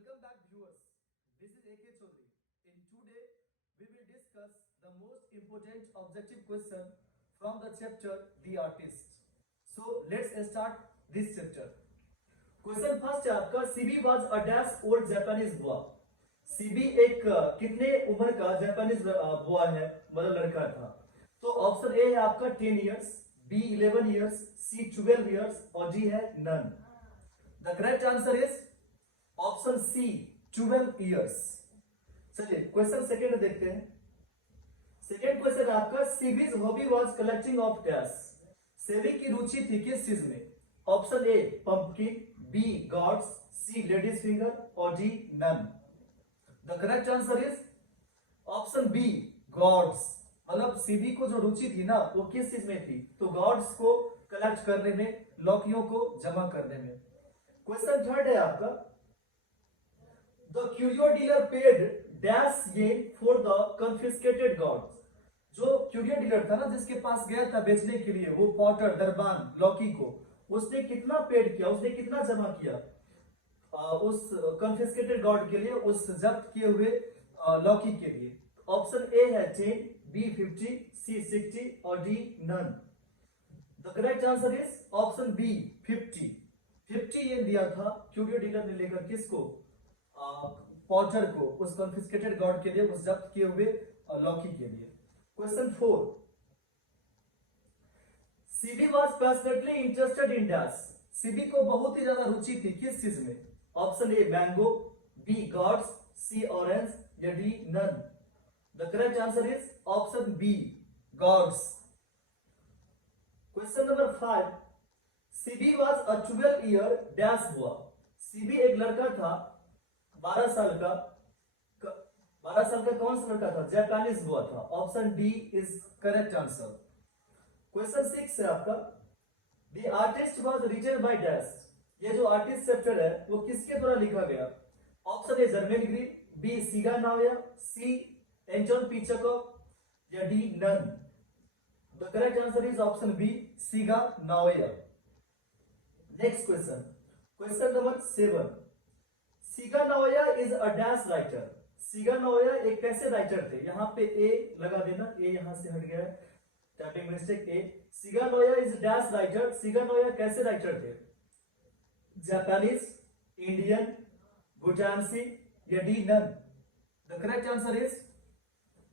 Welcome back viewers. This is AK Chaudhary. In today we will discuss the most important objective question from the chapter The Artist. So let's start this chapter. Question first है आपका CB was a dash old Japanese boy. CB एक कितने उम्र का Japanese boy है मतलब लड़का था. तो ऑप्शन ए है आपका 10 years, B 11 years, C 12 years और D है none. The correct answer is option C 12 years. चलिए क्वेश्चन सेकंड देखते हैं. सेकंड क्वेश्चन आपका Seibei's hobby was collecting of dash. Seibei की रुचि थी किस चीज में? Option A pumpkin, B gourds, C ladies finger और D none. The correct answer is option B gourds. मतलब सीबी को जो रुचि थी ना वो किस चीज में थी? तो गॉड्स को कलेक्ट करने में, लौकियों को जमा करने में. क्वेश्चन थर्ड है आपका The curio dealer paid dash yen for the confiscated goods. जो क्यूरियो डीलर था ना जिसके पास गया था बेचने के लिए, वो पॉटर दरबान लौकी को, उसने कितना पेड किया, उसने कितना जमा किया उस कन्फिस्केटेड गॉड के लिए, उस जब्त किए हुए लौकी के लिए? ऑप्शन ए है 10, बी 50, सी 60 और D none. The correct answer is option B 50. 50 ये दिया था क्यूरियो डीलर ने लेकर किसको? पॉटर को, उस कॉन्फिस्केटेड गॉड के लिए, उस जब्त किए हुए लौकी के लिए. Question 4. Seibei was passionately interested in dash. Seibei को बहुत ही ज्यादा रुचि थी किस चीज में? Option A mango, B gourds, C orange या D none. The correct answer is option B gourds. Question number 5. Seibei was a 12 year dash boy. Seibei एक लड़का था 12 साल का. 12 साल का कौन सा लड़का था? जापानीज बॉय था. Option D is correct answer. Question 6 है आपका. The artist was written by dash. ये जो आर्टिस्ट चैप्टर है वो किसके द्वारा लिखा गया? Option A Germaine Green, B Shiga Naoya, C Anton Chekhov या D none. The correct answer is option B Shiga Naoya. Next question. Question number 7. Shiga Naoya is a dash writer. सीगा Naoya एक कैसे writer थे? यहां पे ए लगा देना, ए यहां से हट गया है, टाइपिंग मिस्टेक ए. सीगा नाओया इज डैश राइटर. सीगा नाओया कैसे राइटर थे? जापानीज, इंडियन, भूटानसी या D none. The correct answer is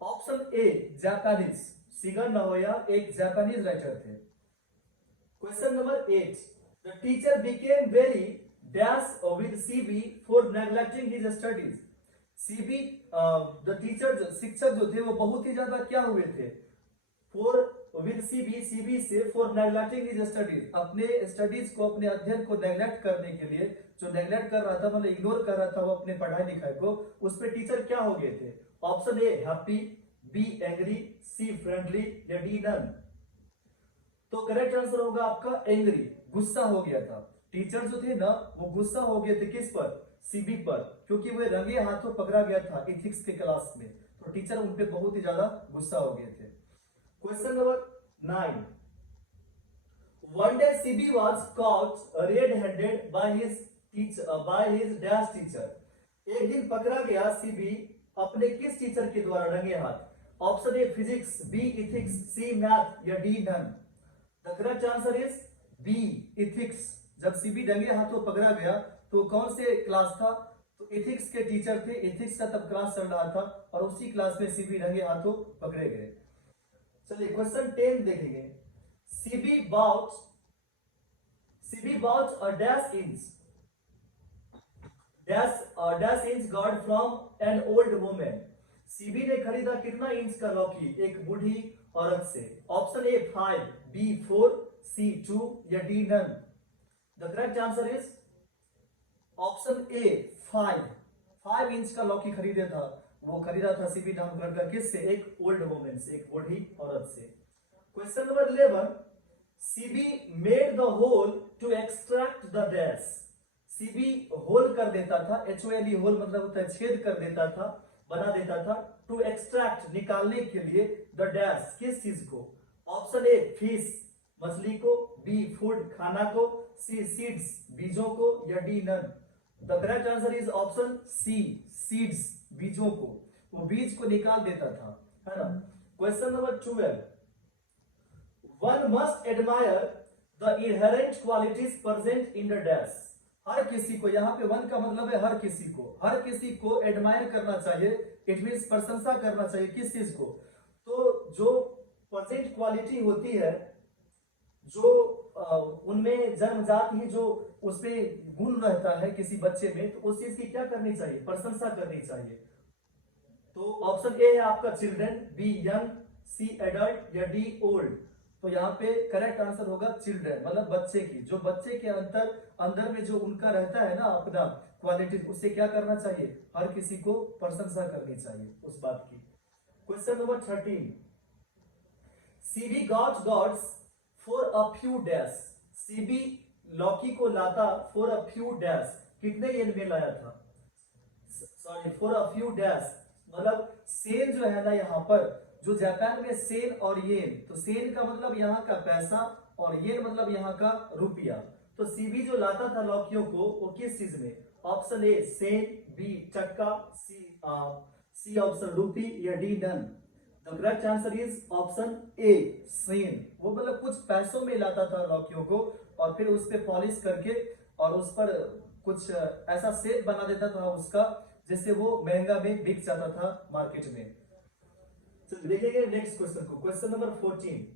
option A Japanese. Shiga Naoya एक जापानीज राइटर थे. Question number 8. The teacher became very dash with CB for neglecting his studies. CB the teacher, शिक्षक जो थे वो बहुत ही ज्यादा क्या हुए थे? for with CB से for neglecting his studies, अपने स्टडीज को, अपने अध्ययन को नेग्लेक्ट करने के लिए, जो नेग्लेक्ट कर रहा था मतलब इग्नोर कर रहा था वो अपने पढ़ाई लिखाई को, उस पे टीचर क्या हो गए थे? Option A happy, B angry, C friendly या डी नन. तो करेक्ट आंसर होगा आपका एंग्री. गुस्सा हो गया था. टीचर जो थे ना वो गुस्सा हो गए थे किस पर? सीबी पर, क्योंकि वो रंगे हाथों पकड़ा गया था इथिक्स के क्लास में. तो टीचर उन पे बहुत ही ज्यादा गुस्सा हो गए थे. Question number 9. One day CB was cot red handed by his dash teacher. एक दिन पकड़ा गया सीबी अपने किस टीचर के द्वारा रंगे हाथ? Option A physics, B ethics, C math या D none. The correct answer is B ethics. जब सीबी रंगे हाथों पकड़ा गया तो कौन से क्लास था? तो इथिक्स के टीचर थे. इथिक्स का तब क्लास चल रहा था और उसी क्लास में सीबी रंगे हाथों पकड़े गए. चलिए क्वेश्चन 10 देखेंगे. CB bought a dash inch gourd from an old woman. CB ने खरीदा कितना इंच का लौकी? एक बूढ़ी औरत से. ऑप्शन ए 5, बी 4, सी 2 या D none. The correct answer is option A 5 inch का लौकी खरीदा था. वो खरीदा था सीबी नाम का लड़का किससे? एक ओल्ड वुमेन से, एक बूढ़ी औरत से. Question number 11. CB made the hole to extract the dash. CB hole कर देता था, HOLE होल मतलब होता है छेद कर देता था, बना देता था. टू एक्सट्रैक्ट निकालने के लिए, द डैश किस चीज को? ऑप्शन ए फिश मछली को, बी फूड खाना को, सी सीड्स बीजों को या D none. The correct answer is option C, seeds, बीजों को, वो बीज को निकाल देता था, है ना। Question number 12, one must admire the inherent qualities present in the dash. हर किसी को, यहाँ पे वन का मतलब है हर किसी को, हर किसी को एडमायर करना चाहिए, इट मीन्स प्रशंसा करना चाहिए, किस चीज को, तो जो प्रेजेंट क्वालिटी होती है, जो उनमें जन्मजात ही जो उसमें गुण रहता है किसी बच्चे में, तो उस चीज की क्या करनी चाहिए, प्रशंसा करनी चाहिए। तो ऑप्शन ए है आपका children, B young, C adult या डी ओल्ड। तो यहाँ पे करेक्ट आंसर होगा चिल्ड्रन, मतलब बच्चे की, जो बच्चे के अंदर में जो उनका रहता है ना अपना क्वालिटी, उससे क्या करना चाहिए, हर किसी को प्रशंसा करनी चाहिए उस बात की। Question number 13, CB got gods for a few dash. CB लौकी को लाता फॉर अ फ्यू डैश, कितने येन में लाया था, sorry for a few dash, मतलब सेन जो है ना, यहाँ पर जो जापान में सेन और येन, तो सेन का मतलब यहाँ का पैसा और येन मतलब यहाँ का रुपया। तो सीबी जो लाता था लौकियों को, वो किस चीज में, option A sen, B taka, C option rupee या D done. The correct answer is option A sen. वो मतलब कुछ पैसों में लाता था लौकियों को और फिर उस पर पॉलिश करके और उस पर कुछ ऐसा शेप बना देता था उसका, जिससे वो महंगा में बिक जाता था मार्केट में। तो देखिए नेक्स्ट क्वेश्चन को, question number 14,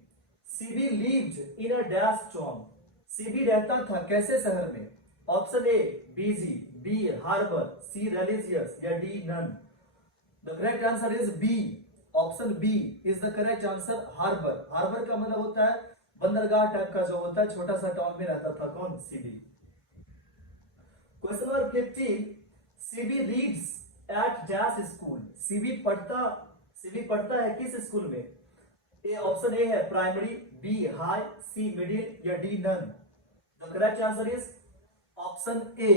CB lived in a dash town. CB रहता था कैसे शहर में, option A busy, B harbour, C religious या D none. The correct answer is B, option B is the correct answer, harbour. Harbour का मतलब होता है बंदरगाह टाइप का जो होता है, छोटा सा टाउन में रहता था कौन, CB. Question number 15, CB reads at dash school. CB पढ़ता है किस स्कूल में, ए ऑप्शन ए है primary, B high, C middle या D none. The correct answer is option A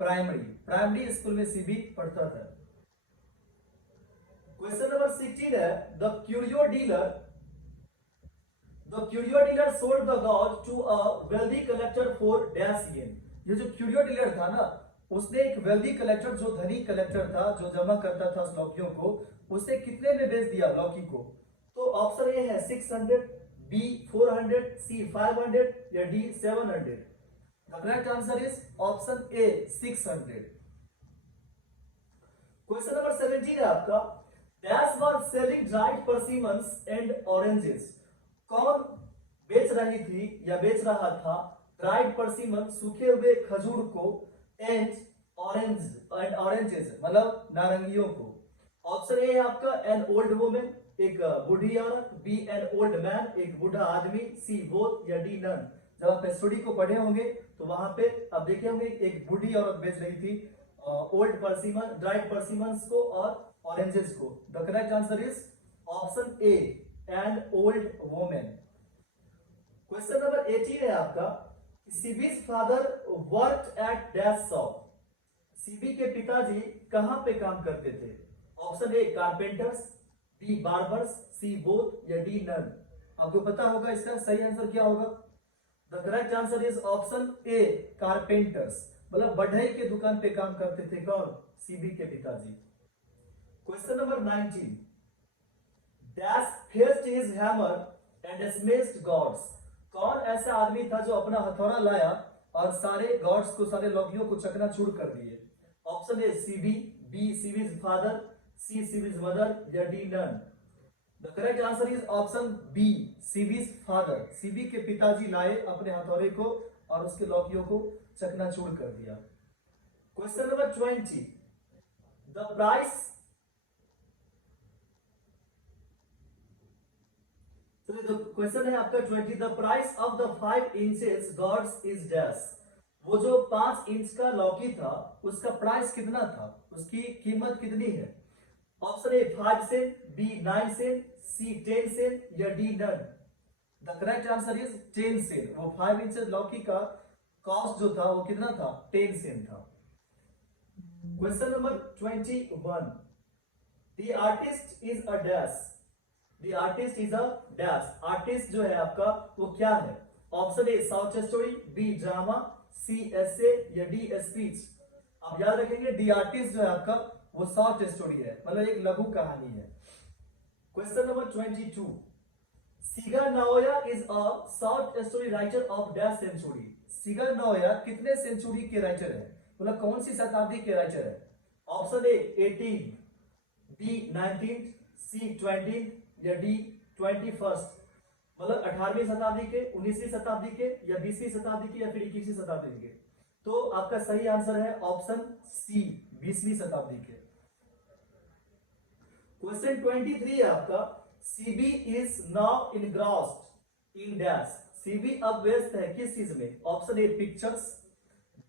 primary. Primary school में सीबी पढ़ता था। क्वेश्चन नंबर 16 है, the curio dealer sold the god to a wealthy collector for dash yen. ये जो curio dealer था ना, उसने एक वेल्दी कलेक्टर, जो धनी कलेक्टर था, जो जमा करता था उस लौकियों को, उसे कितने में बेच दिया लौकी को। तो ऑप्शन ए है 600, बी 400, सी 500 या D 700। The correct answer is option A 600। Question number 17 है आपका, dash was selling dried persimmons and oranges. कौन बेच रही थी या बेच रहा था ड्राइड परसिमन, सूखे हुए खजूर को, एंड ऑरेंजेस मतलब नारंगियों को। ऑप्शन ए है आपका एन ओल्ड वुमेन, एक बूढ़ी औरत, बी एन ओल्ड मैन, एक बूढ़ा आदमी, सी बोथ या डी नन। जब आप स्टोरी को पढ़े होंगे तो वहां पे आप देखे होंगे एक बूढ़ी औरत बेच रही थी ओल्ड परसिमन, ड्राइड परसिमन्स को और ऑरेंजेस को। The correct answer is option A an old women. Question number 18 है आपका, CB's father worked at dash shop. CB के पिताजी कहां पे काम करते थे, option A carpenters, B barbers, C both या डी नन। आपको पता होगा इसका सही आंसर क्या होगा। The correct answer is option A carpenters, मतलब बढ़ई के दुकान पे काम करते थे कौन, सीबी के पिताजी। Question number 19, dash fetched his hammer and smashed gods. कौन ऐसा आदमी था जो अपना हथौड़ा लाया और सारे गॉड्स को, सारे लौकियों को चकनाचूर कर दिए। Option A CB, B CB's father, C CB's mother या D none. The correct answer is option B CB's father. CB के पिताजी लाए अपने हथौड़े को और उसके लौकियों को चकनाचूर कर दिया। Question number 20, the price, question है आपका 20, the price of the 5 inches God's is dash. वो जो 5 इंच का लौकी था उसका प्राइस कितना था, उसकी कीमत कितनी है। Option A 5 cent, B 9 cent, C 10 cent या D none. The correct answer is 10 cent. वो 5 इंच लौकी का कॉस्ट जो था वो कितना था, 10 सेंट था। Question number 21, the artist is a dash. The artist is a dash. Artist जो है आपका वो क्या है, option A short story, B drama, C essay या डी स्पीच। आप याद रखेंगे दी आर्टिस्ट जो है आपका वो शॉर्ट स्टोरी है, मतलब एक लघु कहानी है। Question number 22, Shiga Naoya is a short story writer of dash century. Shiga Naoya कितने सेंचुरी के राइटर है, मतलब कौन सी शताब्दी के राइटर है? ऑप्शन ए 18, बी 19, सी 20 या डी 21st, मतलब 18वीं शताब्दी के, 19वीं शताब्दी के या 20वीं शताब्दी के या फिर 21वीं शताब्दी के। तो आपका सही आंसर है ऑप्शन सी 20वीं शताब्दी के। क्वेश्चन 23 है आपका, CB is now engrossed in dash. CB अब व्यस्त है किस चीज में? Option A pictures,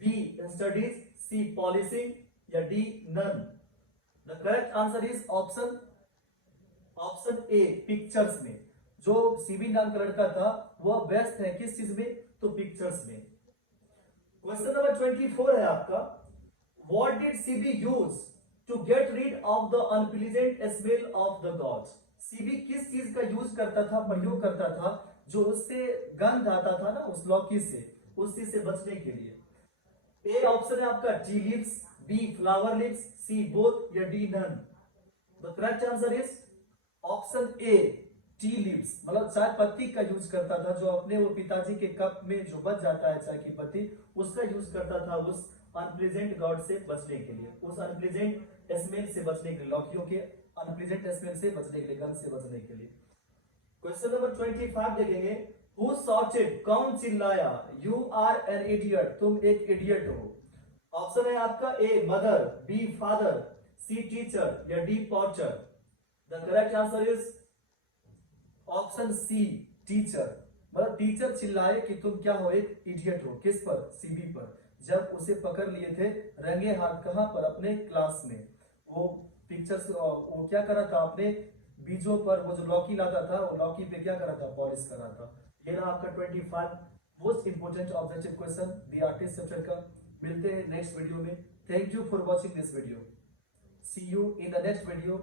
B studies, C polishing या D none. The correct answer is option A pictures में। जो सीबी नाम का लड़का था वह व्यस्त है किस चीज में? तो पिक्चर्स में। क्वेश्चन नंबर 24 है आपका, what did CB use to get rid of the unpleasant smell of the gods. CB किस चीज का यूज करता था, प्रयोग करता था, जो उससे गंध आता था ना उस लौकी से, उस चीज से बचने के लिए। ए ऑप्शन है आपका tea leaves, B flower leaves, C both या D none. The correct answer is option A tea leaves, मतलब चाय पत्ती का यूज करता था, जो अपने वो पिताजी के कप में जो बच जाता है चाय की पत्ती, उसका यूज करता था उस अनप्लीजेंट गॉड से बचने के लिए, उस अनप्लीजेंट स्मेल से बचने के लिए, लौकियों के अनप्लीजेंट स्मेल से बचने के लिए, गंध से बचने के लिए। क्वेश्चन नंबर 25 देखेंगे, हु शॉटेड, कौन चिल्लाया, यू आर एन इडियट, तुम एक इडियट हो। ऑप्शन है आपका A mother, B father, C teacher या D porter. The correct answer is option C teacher, मतलब टीचर चिल्लाए कि तुम क्या हो, एक इडियट हो। किस पर? सीबी पर। जब उसे पकड़ लिए थे रंगे हाथ, कहां पर? अपने क्लास में। वो पिक्चर्स वो क्या कर रहा था, अपने बीजों पर वो जो लौकी लाता था, वो लौकी पे क्या कर रहा था? पॉलिश कर रहा था। ये रहा आपका 25 most important objective question the artist chapter का। मिलते हैं नेक्स्ट वीडियो में। Thank you for watching this video. See you in the next video.